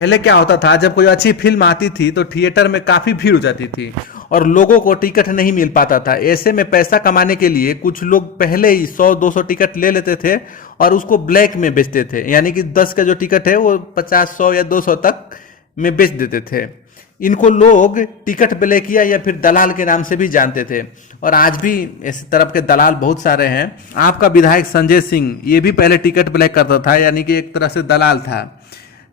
पहले क्या होता था, जब कोई अच्छी फिल्म आती थी तो थिएटर में काफी भीड़ हो जाती थी और लोगों को टिकट नहीं मिल पाता था। ऐसे में पैसा कमाने के लिए कुछ लोग पहले ही 100-200 टिकट ले लेते थे और उसको ब्लैक में बेचते थे, यानी कि 10 का जो टिकट है वो 50, 100 या 200 तक में बेच देते थे। इनको लोग टिकट ब्लैकिया या फिर दलाल के नाम से भी जानते थे और आज भी इस तरफ के दलाल बहुत सारे हैं। आपका विधायक संजय सिंह ये भी पहले टिकट ब्लैक करता था, यानी कि एक तरह से दलाल था।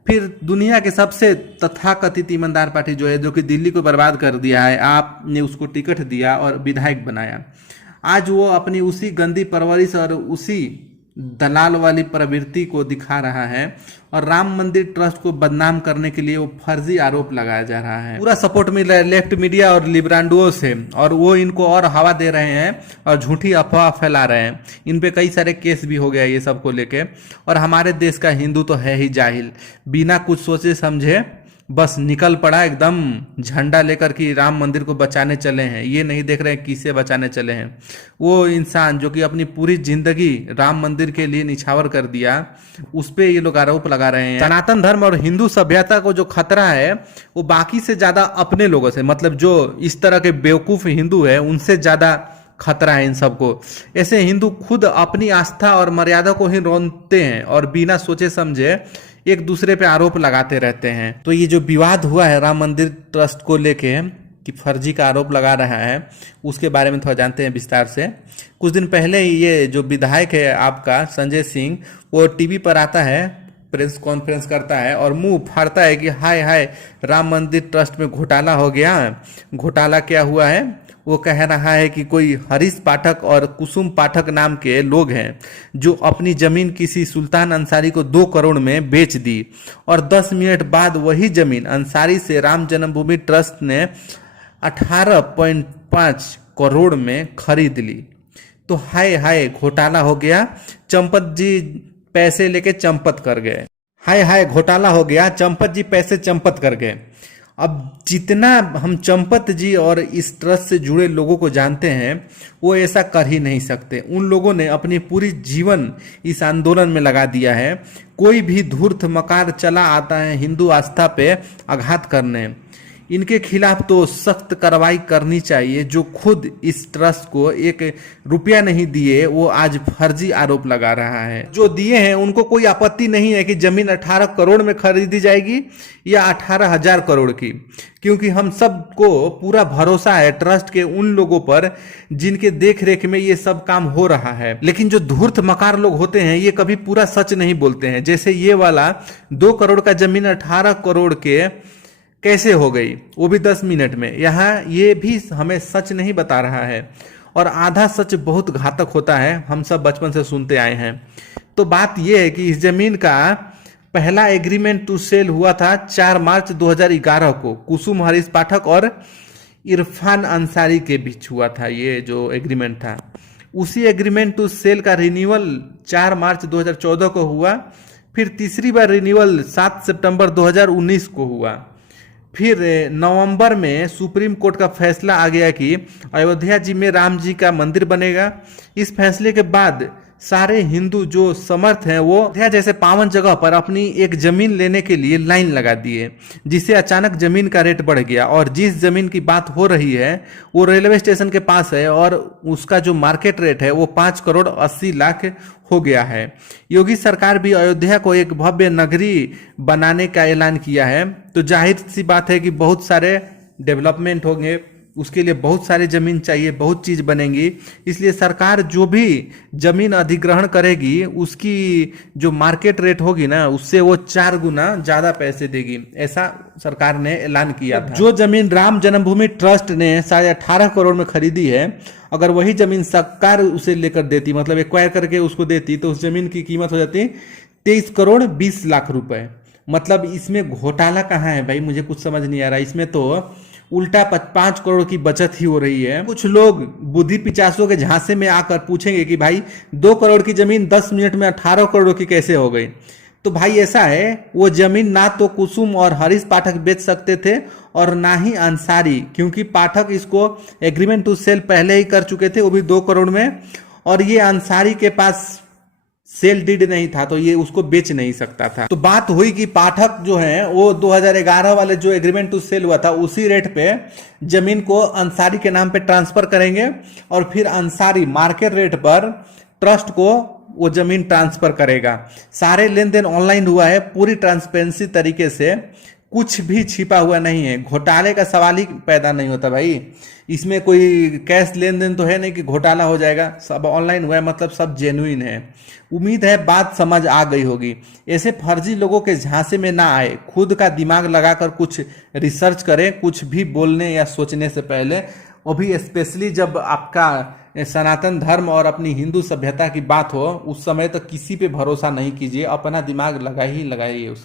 फिर दुनिया के सबसे तथाकथित ईमानदार पार्टी जो है, जो कि दिल्ली को बर्बाद कर दिया है, आपने उसको टिकट दिया और विधायक बनाया। आज वो अपनी उसी गंदी परवरिश और उसी दलाल वाली प्रवृत्ति को दिखा रहा है और राम मंदिर ट्रस्ट को बदनाम करने के लिए वो फर्जी आरोप लगाया जा रहा है। पूरा सपोर्ट मिल रहा है लेफ्ट मीडिया और लिब्रांडुओं से और वो इनको और हवा दे रहे हैं और झूठी अफवाह फैला रहे हैं। इन पे कई सारे केस भी हो गया ये सब को लेके। और हमारे देश का हिंदू तो है ही जाहिल, बिना कुछ सोचे समझे बस निकल पड़ा एकदम झंडा लेकर कि राम मंदिर को बचाने चले हैं। ये नहीं देख रहे हैं किसे बचाने चले हैं। वो इंसान जो कि अपनी पूरी जिंदगी राम मंदिर के लिए निछावर कर दिया, उस पे ये लोग आरोप लगा रहे हैं। सनातन धर्म और हिंदू सभ्यता को जो खतरा है वो बाकी से ज्यादा अपने लोगों से, मतलब जो इस तरह के बेवकूफ हिंदू है उनसे ज्यादा खतरा है इन सबको। ऐसे हिंदू खुद अपनी आस्था और मर्यादा को ही रौंदते हैं और बिना सोचे समझे एक दूसरे पे आरोप लगाते रहते हैं। तो ये जो विवाद हुआ है राम मंदिर ट्रस्ट को लेके कि फर्जी का आरोप लगा रहा है, उसके बारे में थोड़ा जानते हैं विस्तार से। कुछ दिन पहले ये जो विधायक है आपका संजय सिंह, वो टीवी पर आता है, प्रेस कॉन्फ्रेंस करता है और मुंह फाड़ता है कि हाय हाय राम मंदिर ट्रस्ट में घोटाला हो गया। घोटाला क्या हुआ है? वो कह रहा है कि कोई हरीश पाठक और कुसुम पाठक नाम के लोग हैं जो अपनी जमीन किसी सुल्तान अंसारी को 2 करोड़ में बेच दी और 10 मिनट बाद वही जमीन अंसारी से राम जन्मभूमि ट्रस्ट ने 18.5 करोड़ में खरीद ली। तो हाय हाय घोटाला हो गया, चंपत जी पैसे लेके चंपत कर गए। हाय हाय घोटाला हो गया, चंपत जी पैसे चंपत कर गए। अब जितना हम चंपत जी और इस ट्रस्ट से जुड़े लोगों को जानते हैं वो ऐसा कर ही नहीं सकते। उन लोगों ने अपनी पूरी जीवन इस आंदोलन में लगा दिया है। कोई भी धूर्त मकार चला आता है हिंदू आस्था पे आघात करने, इनके खिलाफ तो सख्त कार्रवाई करनी चाहिए। जो खुद इस ट्रस्ट को 1 रुपया नहीं दिए वो आज फर्जी आरोप लगा रहा है। जो दिए हैं उनको कोई आपत्ति नहीं है कि जमीन 18 करोड़ में खरीदी जाएगी या 18,000 करोड़ की, क्योंकि हम सबको पूरा भरोसा है ट्रस्ट के उन लोगों पर जिनके देख रेख में ये सब काम हो रहा है। लेकिन जो धूर्त मकार लोग होते हैं ये कभी पूरा सच नहीं बोलते हैं। जैसे ये वाला 2 करोड़ का जमीन 18 करोड़ के कैसे हो गई, वो भी 10 मिनट में। यहाँ ये भी हमें सच नहीं बता रहा है और आधा सच बहुत घातक होता है, हम सब बचपन से सुनते आए हैं। तो बात यह है कि इस जमीन का पहला एग्रीमेंट टू सेल हुआ था 4 मार्च 2011 को कुसुम हरीश पाठक और इरफान अंसारी के बीच हुआ था। ये जो एग्रीमेंट था उसी एग्रीमेंट टू सेल का रिन्यूअल 4 मार्च 2014 को हुआ। फिर तीसरी बार रिन्यूअल 7 सितंबर 2019 को हुआ। फिर नवंबर में सुप्रीम कोर्ट का फैसला आ गया कि अयोध्या जी में राम जी का मंदिर बनेगा। इस फैसले के बाद सारे हिंदू जो समर्थ हैं वो अयोध्या जैसे पावन जगह पर अपनी एक जमीन लेने के लिए लाइन लगा दिए, जिससे अचानक जमीन का रेट बढ़ गया। और जिस जमीन की बात हो रही है वो रेलवे स्टेशन के पास है और उसका जो मार्केट रेट है वो 5 करोड़ 80 लाख हो गया है। योगी सरकार भी अयोध्या को एक भव्य नगरी बनाने का ऐलान किया है। तो जाहिर सी बात है कि बहुत सारे डेवलपमेंट होंगे, उसके लिए बहुत सारी जमीन चाहिए, बहुत चीज बनेंगी। इसलिए सरकार जो भी जमीन अधिग्रहण करेगी उसकी जो मार्केट रेट होगी ना उससे वो 4 गुना ज्यादा पैसे देगी, ऐसा सरकार ने ऐलान किया था। जो जमीन राम जन्मभूमि ट्रस्ट ने 18.5 करोड़ में खरीदी है, अगर वही जमीन सरकार उसे लेकर देती, मतलब एक्वायर करके उसको देती, तो उस जमीन की कीमत हो जाती 23 करोड़ 20 लाख रुपए। मतलब इसमें घोटाला कहाँ है भाई, मुझे कुछ समझ नहीं आ रहा। इसमें तो उल्टा 5 करोड़ की बचत ही हो रही है। कुछ लोग बुद्धि पिचासों के झांसे में आकर पूछेंगे कि भाई 2 करोड़ की जमीन 10 मिनट में 18 करोड़ की कैसे हो गई। तो भाई ऐसा है, वो जमीन ना तो कुसुम और हरीश पाठक बेच सकते थे और ना ही अंसारी, क्योंकि पाठक इसको एग्रीमेंट टू सेल पहले ही कर चुके थे, वो भी 2 करोड़ में। और ये अंसारी के पास सेल डीड नहीं था तो ये उसको बेच नहीं सकता था। तो बात हुई कि पाठक जो है वो 2011 वाले जो एग्रीमेंट टू सेल हुआ था उसी रेट पे जमीन को अंसारी के नाम पे ट्रांसफर करेंगे और फिर अंसारी मार्केट रेट पर ट्रस्ट को वो जमीन ट्रांसफर करेगा। सारे लेन देन ऑनलाइन हुआ है, पूरी ट्रांसपेरेंसी तरीके से, कुछ भी छिपा हुआ नहीं है। घोटाले का सवाल ही पैदा नहीं होता भाई। इसमें कोई कैश लेन देन तो है नहीं कि घोटाला हो जाएगा। सब ऑनलाइन हुआ है, मतलब सब जेन्युइन है। उम्मीद है बात समझ आ गई होगी। ऐसे फर्जी लोगों के झांसे में ना आए, खुद का दिमाग लगाकर कुछ रिसर्च करें कुछ भी बोलने या सोचने से पहले। वो भी स्पेशली जब आपका सनातन धर्म और अपनी हिंदू सभ्यता की बात हो, उस समय तो किसी पे भरोसा नहीं कीजिए, अपना दिमाग लगाइए उस